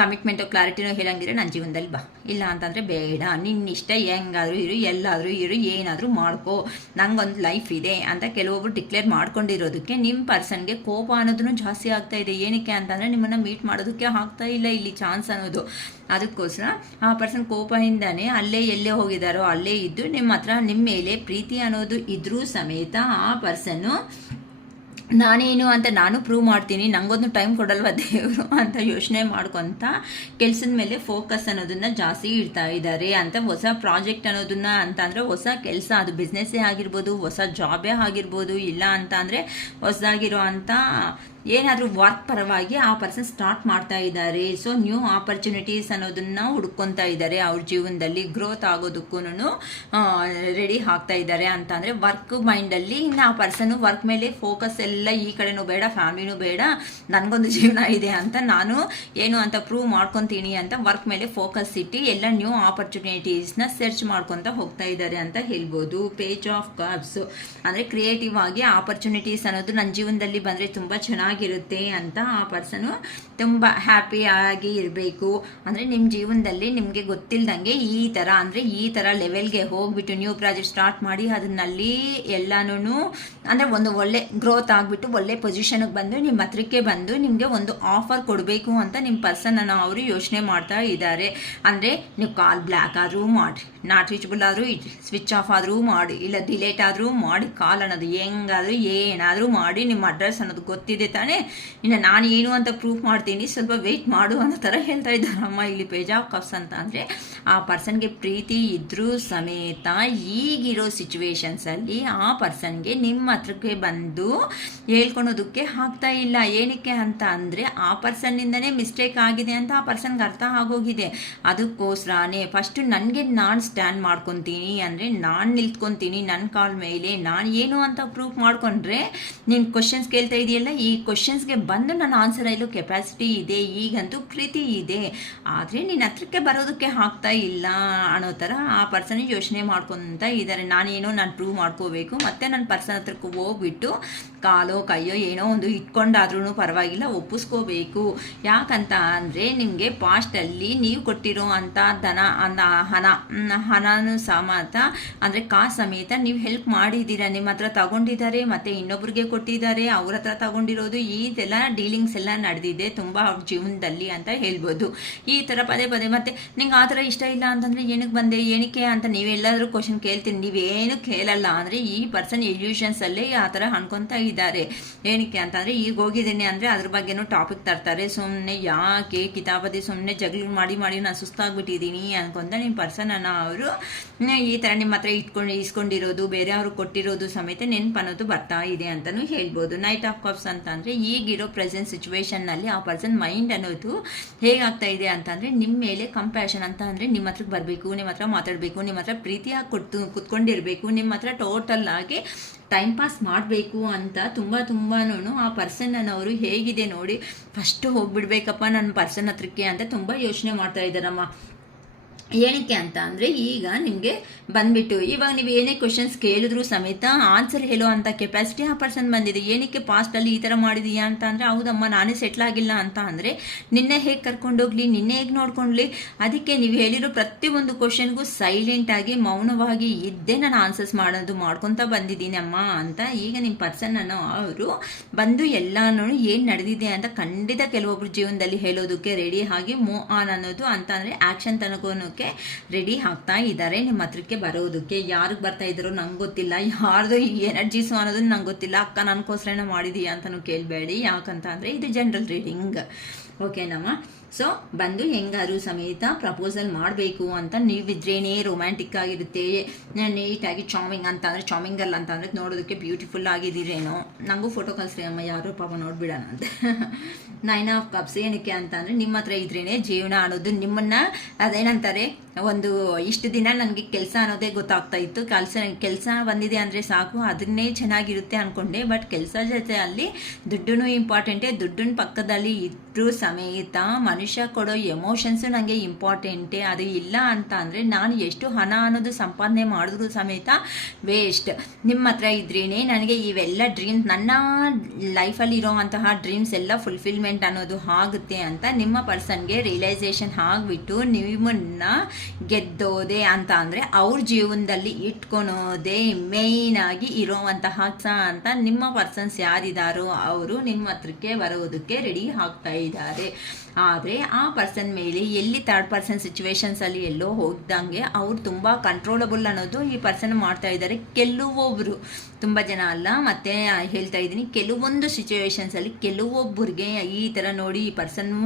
ಕಮಿಟ್ಮೆಂಟು ಕ್ಲಾರಿಟಿನೂ ಹೇಳಂಗಿದ್ರೆ ನನ್ನ ಜೀವನದಲ್ಲಿ ಬಾ, ಇಲ್ಲ ಅಂತಂದರೆ ಬೇಡ, ನಿನ್ನಿಷ್ಟ, ಹೆಂಗಾದರೂ ಇರು, ಎಲ್ಲಾದರೂ ಇರು, ಏನಾದರೂ ಮಾಡ್ಕೋ, ನಂಗೊಂದು ಲೈಫ್ ಇದೆ ಅಂತ ಕೆಲವೊಬ್ರು ಡಿಕ್ಲೇರ್ ಮಾಡ್ಕೊಂಡಿರೋದಕ್ಕೆ ನಿಮ್ಮ ಪರ್ಸನ್ಗೆ ಕೋಪ ಅನ್ನೋದನ್ನು ಜಾಸ್ತಿ ಆಗ್ತಾ ಇದೆ. ಏನಕ್ಕೆ ಅಂತಂದರೆ ನಿಮ್ಮನ್ನು ಮೀಟ್ ಮಾಡೋದಕ್ಕೆ ಆಗ್ತಾ ಇಲ್ಲ ಇಲ್ಲಿ ಚಾನ್ಸ್ ಅನ್ನೋದು. ಅದಕ್ಕೋಸ್ಕರ ಆ ಪರ್ಸನ್ ಕೋಪದಿಂದಾನೇ ಅಲ್ಲೇ ಎಲ್ಲೇ ಹೋಗಿದ್ದಾರೋ ಅಲ್ಲೇ ಇದ್ದು ನಿಮ್ಮ ಹತ್ರ ನಿಮ್ಮ ಮೇಲೆ ಪ್ರೀತಿ ಅನ್ನೋದು ಇದ್ರೂ ಸಮೇತ ಆ ಪರ್ಸನ್ನು ನಾನೇನು ಅಂತ ನಾನು ಪ್ರೂವ್ ಮಾಡ್ತೀನಿ, ನನಗೊಂದು ಟೈಮ್ ಕೊಡಲ್ವ ದೇವರು ಅಂತ ಯೋಚನೆ ಮಾಡ್ಕೊತ ಕೆಲಸದ ಮೇಲೆ ಫೋಕಸ್ ಅನ್ನೋದನ್ನ ಜಾಸ್ತಿ ಇಡ್ತಾ ಇದ್ದಾರೆ ಅಂತ. ಹೊಸ ಪ್ರಾಜೆಕ್ಟ್ ಅನ್ನೋದನ್ನ ಅಂತ ಅಂದರೆ ಹೊಸ ಕೆಲಸ, ಅದು ಬಿಸ್ನೆಸ್ಸೇ ಆಗಿರ್ಬೋದು, ಹೊಸ ಜಾಬೇ ಆಗಿರ್ಬೋದು, ಇಲ್ಲ ಅಂತ ಅಂದರೆ ಹೊಸದಾಗಿರೋ ಅಂಥ ಏನಾದರೂ ವರ್ಕ್ ಪರವಾಗಿ ಆ ಪರ್ಸನ್ ಸ್ಟಾರ್ಟ್ ಮಾಡ್ತಾ ಇದ್ದಾರೆ. ಸೊ ನ್ಯೂ ಆಪರ್ಚುನಿಟೀಸ್ ಅನ್ನೋದನ್ನ ಹುಡ್ಕೊತಾ ಇದ್ದಾರೆ. ಅವ್ರ ಜೀವನದಲ್ಲಿ ಗ್ರೋತ್ ಆಗೋದಕ್ಕೂ ರೆಡಿ ಆಗ್ತಾ ಇದ್ದಾರೆ ಅಂತ ಅಂದರೆ ವರ್ಕ್ ಮೈಂಡಲ್ಲಿ ಇನ್ನು ಆ ಪರ್ಸನ್ ವರ್ಕ್ ಮೇಲೆ ಫೋಕಸ್ ಎಲ್ಲ ಈ ಕಡೆನೂ ಬೇಡ, ಫ್ಯಾಮಿಲಿನೂ ಬೇಡ, ನನಗೊಂದು ಜೀವನ ಇದೆ ಅಂತ ನಾನು ಏನು ಅಂತ ಪ್ರೂವ್ ಮಾಡ್ಕೊತೀನಿ ಅಂತ ವರ್ಕ್ ಮೇಲೆ ಫೋಕಸ್ ಇಟ್ಟು ಎಲ್ಲ ನ್ಯೂ ಆಪರ್ಚುನಿಟೀಸ್ನ ಸರ್ಚ್ ಮಾಡ್ಕೊತ ಹೋಗ್ತಾ ಇದ್ದಾರೆ ಅಂತ ಹೇಳ್ಬೋದು. ಪೇಜ್ ಆಫ್ ಕಪ್ಸ್ ಅಂದರೆ ಕ್ರಿಯೇಟಿವ್ ಆಗಿ ಆಪರ್ಚುನಿಟೀಸ್ ಅನ್ನೋದು ನನ್ನ ಜೀವನದಲ್ಲಿ ಬಂದರೆ ತುಂಬ ಚೆನ್ನಾಗಿರುತ್ತೆ ಅಂತ ಆ ಪರ್ಸನು ತುಂಬ ಹ್ಯಾಪಿಯಾಗಿ ಇರಬೇಕು. ಅಂದರೆ ನಿಮ್ಮ ಜೀವನದಲ್ಲಿ ನಿಮಗೆ ಗೊತ್ತಿಲ್ಲದಂಗೆ ಈ ಥರ ಲೆವೆಲ್ಗೆ ಹೋಗ್ಬಿಟ್ಟು ನ್ಯೂ ಪ್ರಾಜೆಕ್ಟ್ ಸ್ಟಾರ್ಟ್ ಮಾಡಿ ಅದನ್ನಲ್ಲಿ ಎಲ್ಲನೂ ಅಂದರೆ ಒಂದು ಒಳ್ಳೆ ಗ್ರೋತ್ ಆಗಿಬಿಟ್ಟು ಒಳ್ಳೆ ಪೊಸಿಷನ್ಗೆ ಬಂದು ನಿಮ್ಮ ಹತ್ರಕ್ಕೆ ಬಂದು ನಿಮಗೆ ಒಂದು ಆಫರ್ ಕೊಡಬೇಕು ಅಂತ ನಿಮ್ಮ ಪರ್ಸನನ್ನು ಅವರು ಯೋಚನೆ ಮಾಡ್ತಾ ಇದ್ದಾರೆ. ಅಂದರೆ ನೀವು ಕಾಲ್ ಬ್ಲ್ಯಾಕ್ ಆದರೂ ಮಾಡಿ, ನಾಟ್ ರೀಚಬಲ್ ಆದರೂ ಸ್ವಿಚ್ ಆಫ್ ಆದರೂ ಮಾಡಿ, ಇಲ್ಲ ಡಿಲೇಟ್ ಆದರೂ ಮಾಡಿ, ಕಾಲ್ ಅನ್ನೋದು ಹೆಂಗಾದರೂ ಏನಾದರೂ ಮಾಡಿ ನಿಮ್ಮ ಅಡ್ರೆಸ್ ಅನ್ನೋದು ಗೊತ್ತಿದೆ ತಾನೇ, ಇನ್ನು ನಾನು ಏನು ಅಂತ ಪ್ರೂಫ್ ಮಾಡ್ತೀನಿ, ಸ್ವಲ್ಪ ವೆಯ್ಟ್ ಮಾಡು ಅನ್ನೋ ಥರ ಹೇಳ್ತಾ ಇದ್ದಾರಮ್ಮ ಇಲ್ಲಿ ಪೇಜ್ ಆಫ್ ಕಪ್ಸ್ ಅಂತ. ಅಂದರೆ ಆ ಪರ್ಸನ್ಗೆ ಪ್ರೀತಿ ಇದ್ರೂ ಸಮೇತ ಈಗಿರೋ ಸಿಚುವೇಶನ್ಸಲ್ಲಿ ಆ ಪರ್ಸನ್ಗೆ ನಿಮ್ಮ ಹತ್ರಕ್ಕೆ ಬಂದು ಹೇಳ್ಕೊಳೋದಕ್ಕೆ ಆಗ್ತಾ ಇಲ್ಲ. ಏನಕ್ಕೆ ಅಂತ ಅಂದರೆ ಆ ಪರ್ಸನ್ನಿಂದನೇ ಮಿಸ್ಟೇಕ್ ಆಗಿದೆ ಅಂತ ಆ ಪರ್ಸನ್ಗೆ ಅರ್ಥ ಆಗೋಗಿದೆ. ಅದಕ್ಕೋಸ್ಕರನೇ ಫಸ್ಟು ನನಗೆ ನಾನು ಸ್ಟ್ಯಾಂಡ್ ಮಾಡ್ಕೊತೀನಿ, ಅಂದರೆ ನಾನು ನಿಲ್ತ್ಕೊತೀನಿ ನನ್ನ ಕಾಲ್ ಮೇಲೆ, ನಾನು ಏನು ಅಂತ ಪ್ರೂಫ್ ಮಾಡ್ಕೊಂಡ್ರೆ ನೀನು ಕ್ವಶನ್ಸ್ ಕೇಳ್ತಾ ಇದೆಯಲ್ಲ, ಈ ಕ್ವಶನ್ಸ್ಗೆ ಬಂದು ನನ್ನ ಆನ್ಸರ್ ಅಲ್ಲೂ ಕೆಪಾಸಿಟಿ ಇದೆ, ಈಗಂತೂ ಪ್ರೀತಿ ಇದೆ, ಆದರೆ ನಿನ್ನ ಹತ್ರಕ್ಕೆ ಬರೋದಕ್ಕೆ ಆಗ್ತಾ ಇಲ್ಲ ಅನ್ನೋ ಥರ ಆ ಪರ್ಸನ್ ಯೋಚನೆ ಮಾಡ್ಕೊತ ಇದ್ದಾರೆ. ನಾನೇನೋ ನಾನು ಪ್ರೂವ್ ಮಾಡ್ಕೋಬೇಕು, ಮತ್ತು ನನ್ನ ಪರ್ಸನ್ ಹತ್ರಕ್ಕೆ ಹೋಗ್ಬಿಟ್ಟು ಕಾಲೋ ಕೈಯೋ ಏನೋ ಒಂದು ಇಟ್ಕೊಂಡಾದ್ರೂ ಪರವಾಗಿಲ್ಲ ಒಪ್ಪಿಸ್ಕೋಬೇಕು. ಯಾಕಂತ ಅಂದರೆ ನಿಮಗೆ ಪಾಸ್ಟಲ್ಲಿ ನೀವು ಕೊಟ್ಟಿರೋ ಅಂಥ ಹಣನೂ ಸಮೇತ ಅಂದರೆ ಕಾಸು ಸಮೇತ ನೀವು ಹೆಲ್ಪ್ ಮಾಡಿದ್ದೀರಾ, ನಿಮ್ಮ ಹತ್ರ ತಗೊಂಡಿದ್ದಾರೆ ಮತ್ತು ಇನ್ನೊಬ್ರಿಗೆ ಕೊಟ್ಟಿದ್ದಾರೆ, ಅವ್ರ ಹತ್ರ ತಗೊಂಡಿರೋದು, ಇದೆಲ್ಲ ಡೀಲಿಂಗ್ಸ್ ಎಲ್ಲ ನಡೆದಿದೆ ತುಂಬ ಅವ್ರ ಜೀವನದಲ್ಲಿ ಅಂತ ಹೇಳ್ಬೋದು. ಈ ಥರ ಪದೇ ಮತ್ತೆ ನಿಂಗೆ ಆ ಥರ ಇಷ್ಟ ಇಲ್ಲ ಅಂತಂದರೆ ಏನಕ್ಕೆ ಬಂದೆ, ಏನಕ್ಕೆ ಅಂತ ನೀವೆಲ್ಲಾದರೂ ಕ್ವಶನ್ ಕೇಳ್ತೀನಿ, ನೀವೇನು ಕೇಳಲ್ಲ. ಅಂದರೆ ಈ ಪರ್ಸನ್ ಎಲ್ಯೂಷನ್ಸಲ್ಲೇ ಆ ಥರ ಅನ್ಕೊತಾ ಇದ್ದಾರೆ. ಏನಕ್ಕೆ ಅಂತಂದರೆ ಈಗ ಹೋಗಿದ್ದೀನಿ ಅಂದರೆ ಅದ್ರ ಬಗ್ಗೆನೂ ಟಾಪಿಕ್ ತರ್ತಾರೆ. ಸುಮ್ಮನೆ ಯಾಕೆ ಕಿತಾಪತಿ ಸುಮ್ಮನೆ ಜಗಳ ಮಾಡಿ ನಾನು ಸುಸ್ತಾಗ್ಬಿಟ್ಟಿದ್ದೀನಿ ಅನ್ಕೊಂತ ನಿಮ್ಮ ಪರ್ಸನನ್ನು ಅವರು ಈ ಥರ ನಿಮ್ಮ ಹತ್ರ ಇಸ್ಕೊಂಡಿರೋದು, ಬೇರೆಯವರು ಕೊಟ್ಟಿರೋದು ಸಮೇತ ನೆನಪು ಅನ್ನೋದು ಬರ್ತಾ ಇದೆ ಅಂತಲೂ ಹೇಳ್ಬೋದು. ನೈಟ್ ಆಫ್ ಕಪ್ಸ್ ಅಂತಂದರೆ ಈಗಿರೋ ಪ್ರೆಸೆಂಟ್ ಸಿಚುವೇಶನ್ನಲ್ಲಿ ಆ ಪರ್ಸನ್ ಮೈಂಡ್ ಅನ್ನೋದು ಹೇಗಾಗ್ತಾ ಇದೆ ಅಂತಂದರೆ ನಿಮ್ಮ ಮೇಲೆ ಕಂಪ್ಯಾಷನ್ ಅಂತ, ಅಂದರೆ ನಿಮ್ಮ ಹತ್ರಕ್ಕೆ ಬರಬೇಕು, ನಿಮ್ಮ ಹತ್ರ ಮಾತಾಡಬೇಕು, ನಿಮ್ಮ ಹತ್ರ ಪ್ರೀತಿಯಾಗಿ ಕುತ್ಕೊಂಡಿರಬೇಕು, ನಿಮ್ಮ ಹತ್ರ ಟೋಟಲ್ ಆಗಿ ಟೈಮ್ ಪಾಸ್ ಮಾಡಬೇಕು ಅಂತ ತುಂಬಾನು ಆ ಪರ್ಸನನ್ನು ಅವರು ಹೇಗಿದೆ ನೋಡಿ ಫಸ್ಟು ಹೋಗ್ಬಿಡ್ಬೇಕಪ್ಪ ನನ್ನ ಪರ್ಸನ್ ಹತ್ರಕ್ಕೆ ಅಂತ ತುಂಬ ಯೋಚನೆ ಮಾಡ್ತಾ ಇದ್ದಾರಮ್ಮ. ಏನಕ್ಕೆ ಅಂತ ಅಂದರೆ ಈಗ ನಿಮಗೆ ಬಂದ್ಬಿಟ್ಟು ಇವಾಗ ನೀವು ಏನೇ ಕ್ವಶನ್ಸ್ ಕೇಳಿದ್ರು ಸಮೇತ ಆನ್ಸರ್ ಹೇಳೋ ಅಂಥ ಕೆಪಾಸಿಟಿ ಆ ಪರ್ಸನ್ ಬಂದಿದೆ. ಏನಕ್ಕೆ ಪಾಸ್ಟಲ್ಲಿ ಈ ಥರ ಮಾಡಿದೀಯಾ ಅಂತ ಅಂದರೆ ಹೌದಮ್ಮ ನಾನೇ ಸೆಟ್ಲ್ ಆಗಿಲ್ಲ ಅಂತ ಅಂದರೆ ನಿನ್ನೆ ಹೇಗೆ ಕರ್ಕೊಂಡೋಗ್ಲಿ, ನಿನ್ನೆ ಹೇಗೆ ನೋಡ್ಕೊಂಡ್ಲಿ, ಅದಕ್ಕೆ ನೀವು ಹೇಳಿರೋ ಪ್ರತಿಯೊಂದು ಕ್ವಶನ್ಗೂ ಸೈಲೆಂಟಾಗಿ ಮೌನವಾಗಿ ಇದ್ದೇ ನಾನು ಆನ್ಸರ್ಸ್ ಮಾಡ್ಕೊತ ಬಂದಿದ್ದೀನಿ ಅಮ್ಮ ಅಂತ ಈಗ ನಿಮ್ಮ ಪರ್ಸನನ್ನು ಅವರು ಬಂದು ಎಲ್ಲನೂ ಏನು ನಡೆದಿದೆ ಅಂತ ಖಂಡಿತ ಕೆಲವೊಬ್ರು ಜೀವನದಲ್ಲಿ ಹೇಳೋದಕ್ಕೆ ರೆಡಿ ಆಗಿ ಮೂವ್ ಆನ್ ಅನ್ನೋದು ಅಂತ ಅಂದರೆ ಆ್ಯಕ್ಷನ್ ತನಕೋನಕ್ಕೆ ರೆಡಿ ಆಗ್ತಾ ಇದ್ದಾರೆ ನಿಮ್ಮ ಹತ್ರಕ್ಕೆ ಬರೋದಕ್ಕೆ. ಯಾರಿಗೆ ಬರ್ತಾ ಇದ್ರು ನಂಗೆ ಗೊತ್ತಿಲ್ಲ, ಯಾರ್ದು ಈ ಎನರ್ಜೀಸು ಅನ್ನೋದನ್ನ ನಂಗೆ ಗೊತ್ತಿಲ್ಲ. ಅಕ್ಕ ನನಗೋಸ್ಕರ ಮಾಡಿದೀಯಾ ಅಂತಲೂ ಕೇಳಬೇಡಿ, ಯಾಕಂತ ಅಂದರೆ ಇದು ಜನರಲ್ ರೀಡಿಂಗ್, ಓಕೆನಮ್ಮ. ಸೊ ಬಂದು ಹೆಂಗಾರು ಸಮೇತ ಪ್ರಪೋಸಲ್ ಮಾಡಬೇಕು ಅಂತ ನೀವಿದ್ರೇನೇ ರೊಮ್ಯಾಂಟಿಕ್ ಆಗಿರುತ್ತೆ, ನೀಟಾಗಿ ಚಾಮಿಂಗ್ ಅಂತ ಅಂದರೆ ಚಾಮಿಂಗಲ್ ಅಂತ ಅಂದರೆ ನೋಡೋದಕ್ಕೆ ಬ್ಯೂಟಿಫುಲ್ ಆಗಿದ್ದೀರೇನೋ. ನನಗೂ ಫೋಟೋ ಕಳಿಸ್ರಿ ಅಮ್ಮ, ಯಾರೋ ಪಾಪ ನೋಡ್ಬಿಡೋಣ ಅಂತ. 9 ಆಫ್ ಕಪ್ಸ್ ಏನಕ್ಕೆ ಅಂತ ಅಂದರೆ ನಿಮ್ಮ ಹತ್ರ ಇದ್ರೇನೆ ಜೀವನ ಅನ್ನೋದು ನಿಮ್ಮನ್ನು ಅದೇನಂತಾರೆ ಒಂದು ಇಷ್ಟು ದಿನ ನನಗೆ ಕೆಲಸ ಅನ್ನೋದೇ ಗೊತ್ತಾಗ್ತಾ ಇತ್ತು, ಕೆಲಸ ಬಂದಿದೆ ಅಂದರೆ ಸಾಕು ಅದನ್ನೇ ಚೆನ್ನಾಗಿರುತ್ತೆ ಅಂದ್ಕೊಂಡೆ. ಬಟ್ ಕೆಲಸ ಜೊತೆ ಅಲ್ಲಿ ದುಡ್ಡು ಇಂಪಾರ್ಟೆಂಟೇ, ದುಡ್ಡನ್ನ ಪಕ್ಕದಲ್ಲಿ ಇದ್ರೂ ಸಮೇತ ಮನುಷ್ಯ ಕೊಡೋ ಎಮೋಷನ್ಸು ನನಗೆ ಇಂಪಾರ್ಟೆಂಟೇ. ಅದು ಇಲ್ಲ ಅಂತ ಅಂದರೆ ನಾನು ಎಷ್ಟು ಹಣ ಅನ್ನೋದು ಸಂಪಾದನೆ ಮಾಡಿದ್ರು ಸಮೇತ ವೇಸ್ಟ್. ನಿಮ್ಮ ಹತ್ರ ಇದ್ರೇನೆ ನನಗೆ ಇವೆಲ್ಲ ಡ್ರೀಮ್ಸ್, ನನ್ನ ಲೈಫಲ್ಲಿ ಇರೋವಂತಹ ಡ್ರೀಮ್ಸ್ ಎಲ್ಲ ಫುಲ್ಫಿಲ್ಮೆಂಟ್ ಅನ್ನೋದು ಆಗುತ್ತೆ ಅಂತ ನಿಮ್ಮ ಪರ್ಸನ್ಗೆ ರಿಯಲೈಸೇಷನ್ ಆಗಿಬಿಟ್ಟು ನಿಮ್ಮನ್ನ ಗೆದ್ದೋದೆ ಅಂತ ಅಂದರೆ ಅವ್ರ ಜೀವನದಲ್ಲಿ ಇಟ್ಕೊಳೋದೇ ಮೇಯ್ನಾಗಿ ಇರೋವಂತಹ ಅಂತ ನಿಮ್ಮ ಪರ್ಸನ್ಸ್ ಯಾರಿದ್ದಾರೋ ಅವರು ನಿಮ್ಮ ಹತ್ರಕ್ಕೆ ಬರೋದಕ್ಕೆ ರೆಡಿ ಆಗ್ತಾ ಇದ್ದಾರೆ. ಆದರೆ ಆ ಪರ್ಸನ್ ಮೇಲೆ ಎಲ್ಲಿ ಥರ್ಡ್ ಪರ್ಸನ್ ಸಿಚುವೇಶನ್ಸಲ್ಲಿ ಎಲ್ಲೋ ಹೋಗ್ದಂಗೆ ಅವ್ರು ತುಂಬ ಕಂಟ್ರೋಲಬಲ್ ಅನ್ನೋದು ಈ ಪರ್ಸನ್ ಮಾಡ್ತಾ ಇದ್ದಾರೆ. ಕೆಲವೊಬ್ಬರು, ತುಂಬ ಜನ ಅಲ್ಲ, ಮತ್ತೆ ಹೇಳ್ತಾ ಇದ್ದೀನಿ, ಕೆಲವೊಂದು ಸಿಚುವೇಶನ್ಸಲ್ಲಿ ಕೆಲವೊಬ್ಬರಿಗೆ ಈ ಥರ ನೋಡಿ ಈ ಪರ್ಸನ್ನು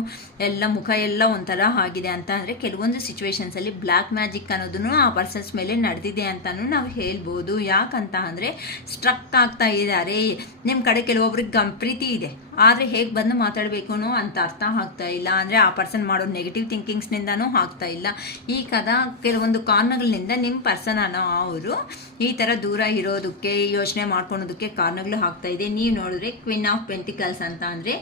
ಎಲ್ಲ ಮುಖ ಎಲ್ಲ ಒಂಥರ ಆಗಿದೆ ಅಂತ ಅಂದರೆ ಕೆಲವೊಂದು ಸಿಚುವೇಶನ್ಸಲ್ಲಿ ಬ್ಲ್ಯಾಕ್ ಮ್ಯಾಜಿಕ್ ಅನ್ನೋದನ್ನು ಆ ಪರ್ಸನ್ಸ್ ಮೇಲೆ ನಡೆದಿದೆ ಅಂತಲೂ ನಾವು ಹೇಳ್ಬೋದು. ಯಾಕಂತ ಅಂದರೆ ಸ್ಟ್ರಕ್ ಆಗ್ತಾ ಇದ್ದಾರೆ. ನಿಮ್ಮ ಕಡೆ ಕೆಲವೊಬ್ರಿಗೆ ಪ್ರೀತಿ ಇದೆ, ಆದರೆ ಹೇಗೆ ಬಂದು ಮಾತಾಡಬೇಕು ಅಂತ ಅರ್ಥ ಆಗ್ತಾ ಇಲ್ಲ. ಅಂದರೆ ಆ ಪರ್ಸನ್ ಮಾಡೋ ನೆಗೆಟಿವ್ ಥಿಂಕಿಂಗ್ಸ್ನಿಂದನೂ ಆಗ್ತಾ ಇಲ್ಲ. ಈ ಕದ ಕೆಲವೊಂದು ಕಾರಣಗಳಿಂದ ನಿಮ್ಮ ಪರ್ಸನ್ ಅನ್ನೋ ಅವರು ಈ ಥರ ದೂರ ಇರೋದಕ್ಕೆ ಯೋಚನೆ ಮಾಡ್ಕೊಳೋದಕ್ಕೆ ಕಾರಣಗಳು ಆಗ್ತಾ ಇದೆ. ನೀವು ನೋಡಿದ್ರೆ ಕ್ವೀನ್ ಆಫ್ ಪೆಂಟಿಕಲ್ಸ್ ಅಂತಂದರೆ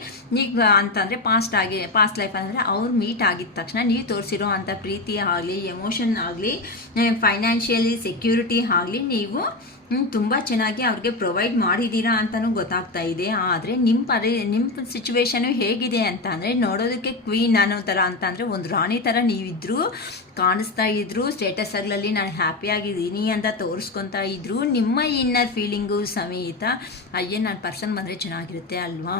ಪಾಸ್ಟ್ ಲೈಫ್ ಅಂದರೆ ಅವ್ರು ಮೀಟ್ ಆಗಿದ ತಕ್ಷಣ ನೀವು ತೋರಿಸಿರೋ ಅಂಥ ಪ್ರೀತಿ ಆಗಲಿ, ಎಮೋಷನ್ ಆಗಲಿ, ಫೈನಾನ್ಷಿಯಲಿ ಸೆಕ್ಯೂರಿಟಿ ಆಗಲಿ ನೀವು ತುಂಬ ಚೆನ್ನಾಗಿ ಅವ್ರಿಗೆ ಪ್ರೊವೈಡ್ ಮಾಡಿದ್ದೀರಾ ಅಂತಲೂ ಗೊತ್ತಾಗ್ತಾ ಇದೆ. ಆದರೆ ನಿಮ್ಮ ಸಿಚುವೇಶನು ಹೇಗಿದೆ ಅಂತ ಅಂದರೆ ನೋಡೋದಕ್ಕೆ ಕ್ವೀನ್ ಅನ್ನೋ ಥರ ಅಂತ ಅಂದರೆ ಒಂದು ರಾಣಿ ಥರ ನೀವಿದ್ರು ಕಾಣಿಸ್ತಾ ಇದ್ರು, ಸ್ಟೇಟಸ್ಗಳಲ್ಲಿ ನಾನು ಹ್ಯಾಪಿಯಾಗಿದ್ದೀನಿ ಅಂತ ತೋರಿಸ್ಕೊತಾ ಇದ್ರು. ನಿಮ್ಮ ಇನ್ನರ್ ಫೀಲಿಂಗು ಸಮೇತ ಅಯ್ಯೇ ನನ್ನ ಪರ್ಸನ್ ಬಂದರೆ ಚೆನ್ನಾಗಿರುತ್ತೆ ಅಲ್ವಾ,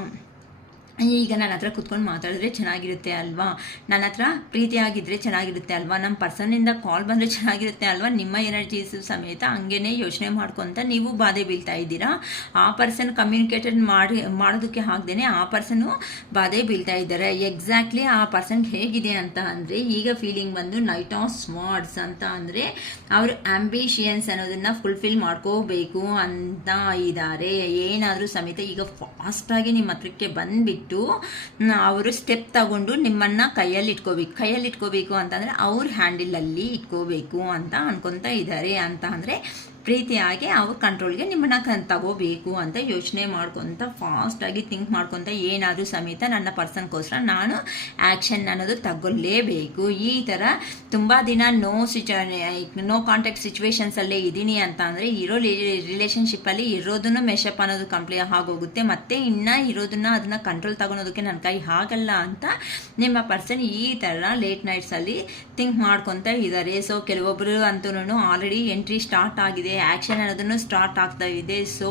ಈಗ ನನ್ನ ಹತ್ರ ಕುತ್ಕೊಂಡು ಮಾತಾಡಿದ್ರೆ ಚೆನ್ನಾಗಿರುತ್ತೆ ಅಲ್ವಾ, ನನ್ನ ಹತ್ರ ಪ್ರೀತಿಯಾಗಿದ್ದರೆ ಚೆನ್ನಾಗಿರುತ್ತೆ ಅಲ್ವಾ, ನಮ್ಮ ಪರ್ಸನ್ನಿಂದ ಕಾಲ್ ಬಂದರೆ ಚೆನ್ನಾಗಿರುತ್ತೆ ಅಲ್ವಾ, ನಿಮ್ಮ ಎನರ್ಜೀಸು ಸಮೇತ ಹಂಗೇ ಯೋಚನೆ ಮಾಡ್ಕೊತ ನೀವು ಬಾಧೆ ಬೀಳ್ತಾ ಇದ್ದೀರಾ. ಆ ಪರ್ಸನ್ ಕಮ್ಯುನಿಕೇಟೆಡ್ ಮಾಡೋದಕ್ಕೆ ಆಗದೇನೆ ಆ ಪರ್ಸನ್ನು ಬಾಧೆ ಬೀಳ್ತಾ ಇದ್ದಾರೆ. ಎಕ್ಸಾಕ್ಟ್ಲಿ ಆ ಪರ್ಸನ್ಗೆ ಹೇಗಿದೆ ಅಂತ ಅಂದರೆ ಈಗ ಫೀಲಿಂಗ್ ಬಂದು ನೈಟ್ ಆಫ್ ಸ್ವಾರ್ಡ್ಸ್ ಅಂತ ಅಂದರೆ ಅವರು ಆಂಬಿಷಿಯನ್ಸ್ ಅನ್ನೋದನ್ನು ಫುಲ್ಫಿಲ್ ಮಾಡ್ಕೋಬೇಕು ಅಂತ ಇದ್ದಾರೆ. ಏನಾದರೂ ಸಮೇತ ಈಗ ಫಾಸ್ಟಾಗಿ ನಿಮ್ಮ ಹತ್ರಕ್ಕೆ ಬಂದುಬಿಟ್ಟು ಅವರು ಸ್ಟೆಪ್ ತಗೊಂಡು ನಿಮ್ಮನ್ನ ಕೈಯಲ್ಲಿ ಇಟ್ಕೋಬೇಕು ಅಂತಂದರೆ ಅವ್ರ ಹ್ಯಾಂಡಲಲ್ಲಿ ಇಟ್ಕೋಬೇಕು ಅಂತ ಅನ್ಕೊತಾ ಇದ್ದಾರೆ. ಅಂತ ಅಂದರೆ ಪ್ರೀತಿಯಾಗಿ ಅವ್ರ ಕಂಟ್ರೋಲ್ಗೆ ನಿಮ್ಮನ್ನ ತಗೋಬೇಕು ಅಂತ ಯೋಚನೆ ಮಾಡ್ಕೊತ ಫಾಸ್ಟಾಗಿ ಥಿಂಕ್ ಮಾಡ್ಕೊತ ಏನಾದರೂ ಸಮೇತ ನನ್ನ ಪರ್ಸನ್ಗೋಸ್ಕರ ನಾನು ಆ್ಯಕ್ಷನ್ ಅನ್ನೋದು ತಗೊಳ್ಳೇಬೇಕು. ಈ ಥರ ತುಂಬ ದಿನ ನೋ ಕಾಂಟ್ಯಾಕ್ಟ್ ಸಿಚುವೇಶನ್ಸಲ್ಲೇ ಇದ್ದೀನಿ ಅಂತ ಅಂದರೆ ಇರೋ ರಿಲೇಷನ್ಶಿಪ್ಪಲ್ಲಿ ಇರೋದನ್ನು ಮೆಶಪ್ ಅನ್ನೋದು ಕಂಪ್ಲೀಟ್ ಆಗೋಗುತ್ತೆ. ಮತ್ತು ಇನ್ನೂ ಇರೋದನ್ನು ಅದನ್ನು ಕಂಟ್ರೋಲ್ ತಗೊಳೋದಕ್ಕೆ ನನ್ನ ಕೈ ಆಗಲ್ಲ ಅಂತ ನಿಮ್ಮ ಪರ್ಸನ್ ಈ ಥರ ಲೇಟ್ ನೈಟ್ಸಲ್ಲಿ ಥಿಂಕ್ ಮಾಡ್ಕೊತ ಇದ್ದಾರೆ. ಸೊ ಕೆಲವೊಬ್ಬರು ಅಂತೂ ಆಲ್ರೆಡಿ ಎಂಟ್ರಿ ಸ್ಟಾರ್ಟ್ ಆಗಿದೆ, ಆ್ಯಕ್ಷನ್ ಅನ್ನೋದನ್ನು ಸ್ಟಾರ್ಟ್ ಆಗ್ತಾ ಇದೆ. ಸೊ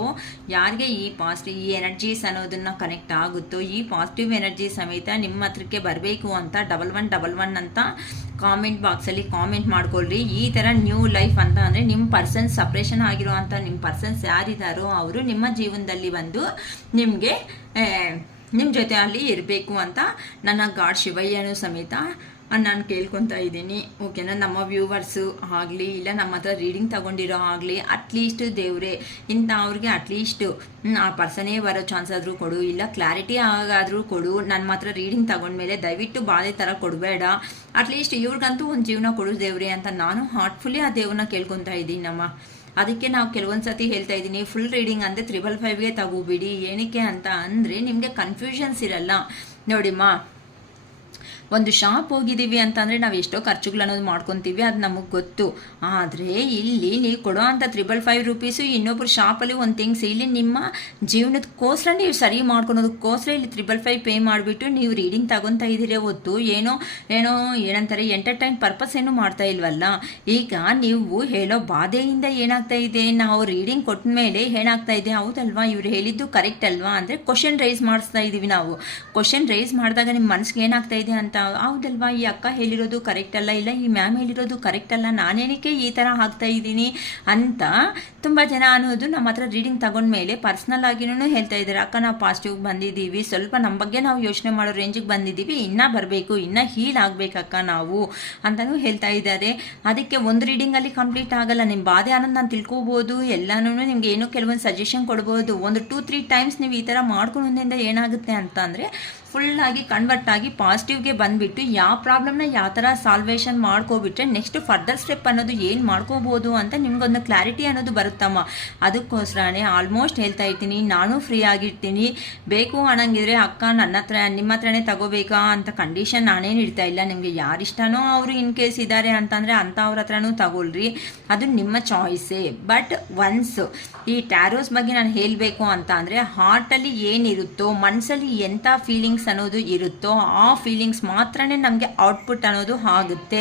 ಯಾರಿಗೆ ಈ ಎನರ್ಜೀಸ್ ಅನ್ನೋದನ್ನು ಕನೆಕ್ಟ್ ಆಗುತ್ತೋ ಈ ಪಾಸಿಟಿವ್ ಎನರ್ಜಿ ಸಮೇತ ನಿಮ್ಮ ಹತ್ರಕ್ಕೆ ಬರಬೇಕು ಅಂತ 1111 ಅಂತ ಕಾಮೆಂಟ್ ಬಾಕ್ಸಲ್ಲಿ ಕಾಮೆಂಟ್ ಮಾಡ್ಕೊಳ್ರಿ. ಈ ಥರ ನ್ಯೂ ಲೈಫ್ ಅಂತ ಅಂದರೆ ನಿಮ್ಮ ಪರ್ಸನ್ ಸಪ್ರೇಷನ್ ಆಗಿರೋ ಅಂಥ ನಿಮ್ಮ ಪರ್ಸನ್ಸ್ ಯಾರಿದ್ದಾರೋ ಅವರು ನಿಮ್ಮ ಜೀವನದಲ್ಲಿ ಬಂದು ನಿಮಗೆ ನಿಮ್ಮ ಜೊತೆ ಅಲ್ಲಿ ಇರಬೇಕು ಅಂತ ನನ್ನ ಗಾಡ್ ಶಿವಯ್ಯನೂ ಸಮೇತ ನಾನು ಕೇಳ್ಕೊತಾ ಇದ್ದೀನಿ. ಓಕೆನಾ, ನಮ್ಮ ವ್ಯೂವರ್ಸು ಆಗಲಿ ಇಲ್ಲ ನಮ್ಮ ಹತ್ರ ರೀಡಿಂಗ್ ತಗೊಂಡಿರೋ ಆಗಲಿ ಅಟ್ಲೀಸ್ಟ್ ದೇವರೇ ಇಂಥ ಅವ್ರಿಗೆ ಅಟ್ಲೀಸ್ಟು ಆ ಪರ್ಸನೇ ಬರೋ ಚಾನ್ಸ್ ಆದರೂ ಕೊಡು, ಇಲ್ಲ ಕ್ಲಾರಿಟಿ ಆಗಾದರೂ ಕೊಡು. ನನ್ನ ಮಾತ್ರ ರೀಡಿಂಗ್ ತಗೊಂಡ್ಮೇಲೆ ದಯವಿಟ್ಟು ಬಾಧೆ ಥರ ಕೊಡಬೇಡ, ಅಟ್ಲೀಸ್ಟ್ ಇವ್ರಿಗಂತೂ ಒಂದು ಜೀವನ ಕೊಡು ದೇವ್ರೆ ಅಂತ ನಾನು ಹಾರ್ಟ್ಫುಲ್ಲಿ ಆ ದೇವ್ರನ್ನ ಕೇಳ್ಕೊತಾ ಇದ್ದೀನಿ ನಮ್ಮ. ಅದಕ್ಕೆ ನಾವು ಕೆಲವೊಂದು ಸತಿ ಹೇಳ್ತಾ ಇದ್ದೀನಿ ಫುಲ್ ರೀಡಿಂಗ್ ಅಂದರೆ 555ಗೆ ತಗೋಬಿಡಿ. ಏನಕ್ಕೆ ಅಂತ ಅಂದರೆ ನಿಮಗೆ ಕನ್ಫ್ಯೂಷನ್ಸ್ ಇರಲ್ಲ. ನೋಡಿಮ್ಮ, ಒಂದು ಶಾಪ್ ಹೋಗಿದ್ದೀವಿ ಅಂತಂದರೆ ನಾವು ಎಷ್ಟೋ ಖರ್ಚುಗಳು ಅನ್ನೋದು ಮಾಡ್ಕೊತೀವಿ, ಅದು ನಮಗೆ ಗೊತ್ತು. ಆದರೆ ಇಲ್ಲಿ ನೀವು ಕೊಡೋ ಅಂಥ 555 ರೂಪೀಸು ಇನ್ನೊಬ್ರು ಶಾಪಲ್ಲಿ ಒಂದು ಥಿಂಗ್ಸ್ ಇಲ್ಲಿ ನಿಮ್ಮ ಜೀವನದಕ್ಕೋಸ್ಕರ ನೀವು ಸರಿ ಮಾಡ್ಕೊಳೋದಕ್ಕೋಸ್ಕರ ಇಲ್ಲಿ 555 ಪೇ ಮಾಡಿಬಿಟ್ಟು ನೀವು ರೀಡಿಂಗ್ ತಗೊತಾ ಇದ್ದೀರಿ ಹೊತ್ತು ಏನಂತಾರೆ ಎಂಟರ್ಟೈನ್ ಪರ್ಪಸ್ ಏನು ಮಾಡ್ತಾ ಇಲ್ವಲ್ಲ. ಈಗ ನೀವು ಹೇಳೋ ಬಾಧೆಯಿಂದ ಏನಾಗ್ತಾ ಇದೆ, ನಾವು ರೀಡಿಂಗ್ ಕೊಟ್ಟ ಮೇಲೆ ಏನಾಗ್ತಾ ಇದೆ, ಹೌದಲ್ವಾ ಇವ್ರು ಹೇಳಿದ್ದು ಕರೆಕ್ಟ್ ಅಲ್ವಾ ಅಂದರೆ ಕ್ವಶನ್ ರೈಸ್ ಮಾಡಿಸ್ತಾ ಇದ್ದೀವಿ ನಾವು. ಕ್ವಶನ್ ರೈಸ್ ಮಾಡಿದಾಗ ನಿಮ್ಮ ಮನಸ್ಸಿಗೆ ಏನಾಗ್ತಾ ಇದೆ ಅಂತ, ಹೌದಲ್ವಾ ಈ ಅಕ್ಕ ಹೇಳಿರೋದು ಕರೆಕ್ಟ್ ಅಲ್ಲ, ಇಲ್ಲ ಈ ಮ್ಯಾಮ್ ಹೇಳಿರೋದು ಕರೆಕ್ಟ್ ಅಲ್ಲ, ನಾನೇನಕ್ಕೆ ಈ ಥರ ಆಗ್ತಾ ಇದ್ದೀನಿ ಅಂತ ತುಂಬ ಜನ ಅನ್ನೋದು ನಮ್ಮ ಹತ್ರ ರೀಡಿಂಗ್ ತಗೊಂಡ್ಮೇಲೆ ಪರ್ಸ್ನಲ್ ಆಗಿನೂ ಹೇಳ್ತಾ ಇದ್ದಾರೆ. ಅಕ್ಕ ನಾವು ಪಾಸಿಟಿವ್ ಬಂದಿದ್ದೀವಿ, ಸ್ವಲ್ಪ ನಮ್ಮ ಬಗ್ಗೆ ನಾವು ಯೋಚನೆ ಮಾಡೋ ರೇಂಜಿಗೆ ಬಂದಿದ್ದೀವಿ, ಇನ್ನೂ ಬರಬೇಕು, ಇನ್ನೂ ಹೀಲ್ ಆಗಬೇಕಕ್ಕ ನಾವು ಅಂತಲೂ ಹೇಳ್ತಾ ಇದ್ದಾರೆ. ಅದಕ್ಕೆ ಒಂದು ರೀಡಿಂಗಲ್ಲಿ ಕಂಪ್ಲೀಟ್ ಆಗಲ್ಲ, ನಿಮ್ಮ ಬಾಧೆ ಅನ್ನೋದು ನಾನು ತಿಳ್ಕೊಬೋದು, ಎಲ್ಲನೂ ನಿಮ್ಗೆ ಏನೋ ಕೆಲವೊಂದು ಸಜೆಷನ್ ಕೊಡ್ಬೋದು. ಒಂದು 2-3 ಟೈಮ್ಸ್ ನೀವು ಈ ಥರ ಮಾಡ್ಕೊಳ್ಳೋದ್ರಿಂದ ಏನಾಗುತ್ತೆ ಅಂತ ಅಂದರೆ ಫುಲ್ಲಾಗಿ ಕನ್ವರ್ಟ್ ಆಗಿ ಪಾಸಿಟಿವ್ಗೆ ಬಂದುಬಿಟ್ಟು ಯಾವ ಪ್ರಾಬ್ಲಮ್ನ ಯಾವ ಥರ ಸಾಲ್ವೇಷನ್ ಮಾಡ್ಕೊಬಿಟ್ರೆ ನೆಕ್ಸ್ಟ್ ಫರ್ದರ್ ಸ್ಟೆಪ್ ಅನ್ನೋದು ಏನು ಮಾಡ್ಕೋಬೋದು ಅಂತ ನಿಮ್ಗೊಂದು ಕ್ಲಾರಿಟಿ ಅನ್ನೋದು ಬರುತ್ತಮ್ಮ. ಅದಕ್ಕೋಸ್ಕರನೇ ಆಲ್ಮೋಸ್ಟ್ ಹೇಳ್ತಾ ಇರ್ತೀನಿ, ನಾನು ಫ್ರೀ ಆಗಿರ್ತೀನಿ. ಬೇಕು ಅನ್ನಂಗಿದ್ರೆ ಅಕ್ಕ ನಿಮ್ಮ ಹತ್ರನೇ ತಗೋಬೇಕಾ ಅಂತ ಕಂಡೀಷನ್ ನಾನೇನು ಇಡ್ತಾ ಇಲ್ಲ. ನಿಮಗೆ ಯಾರಿಷ್ಟನೋ ಅವರು ಇನ್ ಕೇಸ್ ಇದ್ದಾರೆ ಅಂತಂದರೆ ಅಂಥವ್ರ ಹತ್ರನೂ ತಗೊಳ್ರಿ, ಅದು ನಿಮ್ಮ ಚಾಯ್ಸೇ. ಬಟ್ ಒನ್ಸ್ ಈ ಟ್ಯಾರೋಸ್ ಬಗ್ಗೆ ನಾನು ಹೇಳಬೇಕು ಅಂತ ಅಂದರೆ ಹಾರ್ಟಲ್ಲಿ ಏನಿರುತ್ತೋ, ಮನಸ್ಸಲ್ಲಿ ಎಂಥ ಫೀಲಿಂಗ್ಸ್ ಅನ್ನೋದು ಇರುತ್ತೋ ಆ ಫೀಲಿಂಗ್ಸ್ ಮಾತ್ರನೇ ನಮಗೆ ಔಟ್ಪುಟ್ ಅನ್ನೋದು ಆಗುತ್ತೆ.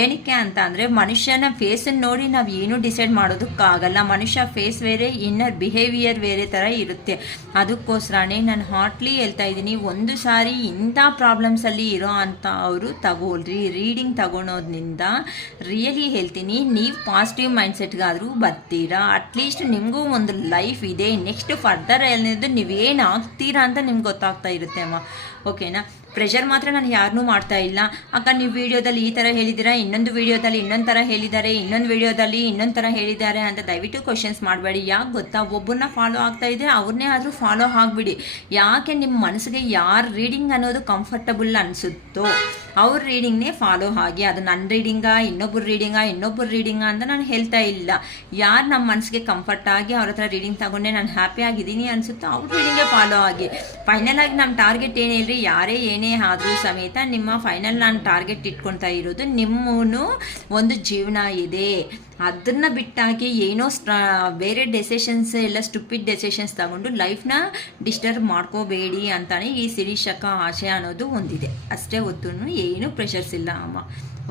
ಏನಕ್ಕೆ ಅಂತ ಅಂದರೆ ಮನುಷ್ಯನ ಫೇಸನ್ನು ನೋಡಿ ನಾವು ಏನೂ ಡಿಸೈಡ್ ಮಾಡೋದಕ್ಕಾಗಲ್ಲ. ಮನುಷ್ಯ ಫೇಸ್ ಬೇರೆ, ಇನ್ನರ್ ಬಿಹೇವಿಯರ್ ಬೇರೆ ಥರ ಇರುತ್ತೆ. ಅದಕ್ಕೋಸ್ಕರನೇ ನಾನು ಹಾರ್ಟ್ಲಿ ಹೇಳ್ತಾ ಇದ್ದೀನಿ, ಒಂದು ಸಾರಿ ಇಂಥ ಪ್ರಾಬ್ಲಮ್ಸಲ್ಲಿ ಇರೋ ಅಂಥ ಅವರು ತಗೊಳ್ರಿ. ರೀಡಿಂಗ್ ತಗೊಳೋದ್ರಿಂದ ರಿಯಲಿ ಹೇಳ್ತೀನಿ ನೀವು ಪಾಸಿಟಿವ್ ಮೈಂಡ್ಸೆಟ್ಗಾದರೂ ಬರ್ತೀರಾ. ಅಟ್ಲೀಸ್ಟ್ ನಿಮಗೂ ಒಂದು ಲೈಫ್ ಇದೆ, ನೆಕ್ಸ್ಟ್ ಫರ್ದರ್ ಅನ್ನೋದು ನೀವೇನು ಆಗ್ತೀರಾ ಅಂತ ನಿಮ್ಗೆ ಗೊತ್ತಾಗ್ತಾ ಇರುತ್ತೆ ಅಮ್ಮ. ಓಕೆನಾ, ಪ್ರೆಷರ್ ಮಾತ್ರ ನಾನು ಯಾರನ್ನೂ ಮಾಡ್ತಾ ಇಲ್ಲ. ಅಕ್ಕ ನೀವು ವೀಡಿಯೋದಲ್ಲಿ ಈ ಥರ ಹೇಳಿದ್ದೀರಾ, ಇನ್ನೊಂದು ವೀಡಿಯೋದಲ್ಲಿ ಇನ್ನೊಂದು ಥರ ಹೇಳಿದ್ದಾರೆ, ಇನ್ನೊಂದು ವೀಡಿಯೋದಲ್ಲಿ ಇನ್ನೊಂದು ಥರ ಹೇಳಿದ್ದಾರೆ ಅಂತ ದಯವಿಟ್ಟು ಕ್ವಶನ್ಸ್ ಮಾಡಬೇಡಿ. ಯಾಕೆ ಗೊತ್ತಾ, ಒಬ್ಬರನ್ನ ಫಾಲೋ ಆಗ್ತಾ ಇದೆ ಅವ್ರನ್ನೇ ಆದರೂ ಫಾಲೋ ಆಗಿಬಿಡಿ. ಯಾಕೆ ನಿಮ್ಮ ಮನಸ್ಸಿಗೆ ಯಾರು ರೀಡಿಂಗ್ ಅನ್ನೋದು ಕಂಫರ್ಟಬಲ್ ಅನಿಸುತ್ತೋ ಅವ್ರ ರೀಡಿಂಗ್ನೇ ಫಾಲೋ ಆಗಿ. ಅದು ನನ್ನ ರೀಡಿಂಗಾ ಇನ್ನೊಬ್ಬರು ರೀಡಿಂಗಾ ಅಂತ ನಾನು ಹೇಳ್ತಾ ಇಲ್ಲ. ಯಾರು ನಮ್ಮ ಮನಸ್ಸಿಗೆ ಕಂಫರ್ಟ್ ಆಗಿ ಅವ್ರ ಹತ್ರ ರೀಡಿಂಗ್ ತಗೊಂಡೆ ನಾನು ಹ್ಯಾಪಿ ಆಗಿದ್ದೀನಿ ಅನಿಸುತ್ತೋ ಅವ್ರ ರೀಡಿಂಗೇ ಫಾಲೋ ಆಗಿ. ಫೈನಲ್ ಆಗಿ ನಮ್ಮ ಟಾರ್ಗೆಟ್ ಏನು ಹೇಳ್ರಿ, ಯಾರೇ ಏನೇ ಆದರೂ ಸಮೇತ ನಿಮ್ಮ ಫೈನಲ್ ನಾನು ಟಾರ್ಗೆಟ್ ಇಟ್ಕೊಳ್ತಾ ಇರೋದು ನಿಮ್ಮೂ ಒಂದು ಜೀವನ ಇದೆ. ಅದನ್ನು ಬಿಟ್ಟಾಗಿ ಏನೋ ಬೇರೆ ಡೆಸಿಷನ್ಸ್ ಎಲ್ಲ ಸ್ಟುಪಿಡ್ ಡೆಸಿಷನ್ಸ್ ತಗೊಂಡು ಲೈಫ್ನ ಡಿಸ್ಟರ್ಬ್ ಮಾಡ್ಕೋಬೇಡಿ ಅಂತಾನೆ ಈ ಶಿರೀಷಕ್ಕ ಆಶಯ ಅನ್ನೋದು ಒಂದಿದೆ ಅಷ್ಟೇ. ಹೊತ್ತು ಏನು ಪ್ರೆಷರ್ಸ್ ಇಲ್ಲ ಅಮ್ಮ.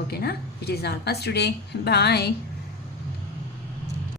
ಓಕೆನಾ? It is all for today. Bye.